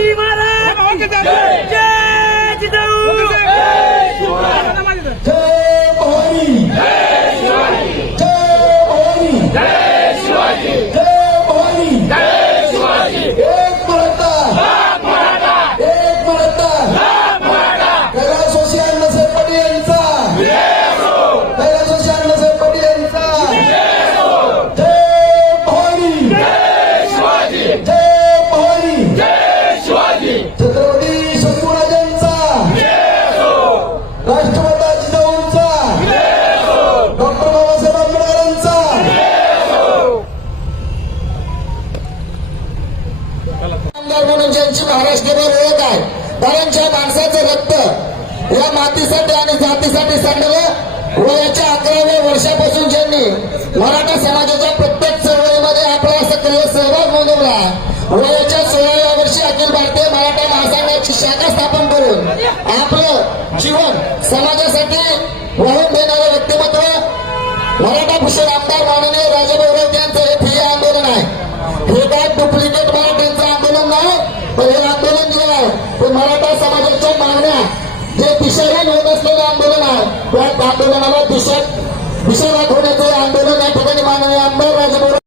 Viva राष्ट्रमाता जिजाऊंचा doctor Babasaheb आंबेडकरांचा. आमदार म्हणून ज्यांची महाराष्ट्रभर ओळख आहे कारण ज्या माणसाचं रक्त या मातीसाठी आणि जातीसाठी सांडलं. वयाच्या अकराव्या वर्षापासून ज्यांनी मराठा समाजाच्या प्रत्येक चळवळीमध्ये आपला सक्रिय सहभाग नोंदवला वयाच्या सोळाव्या वर्षी अखिल भारतीय मराठा महासंघाची शाखा स्थापन करून आपलं जीवन समाजासाठी वाहून देणारे व्यक्तिमत्व मराठा भूषण आमदार माननीय राजाभाऊ यांचं हे ध्येय आंदोलन आहे. हे काय डुप्लिकेट मराठ्यांचं आंदोलन नाही पण हे आंदोलन जे आहे ते मराठा समाजाच्या मागण्या जे दिशाहीन होत असलेलं आंदोलन आहे त्या आंदोलनाला दिशा दिशा दाखवण्याचं आंदोलन या ठिकाणी माननीय आमदार राजेभाऊ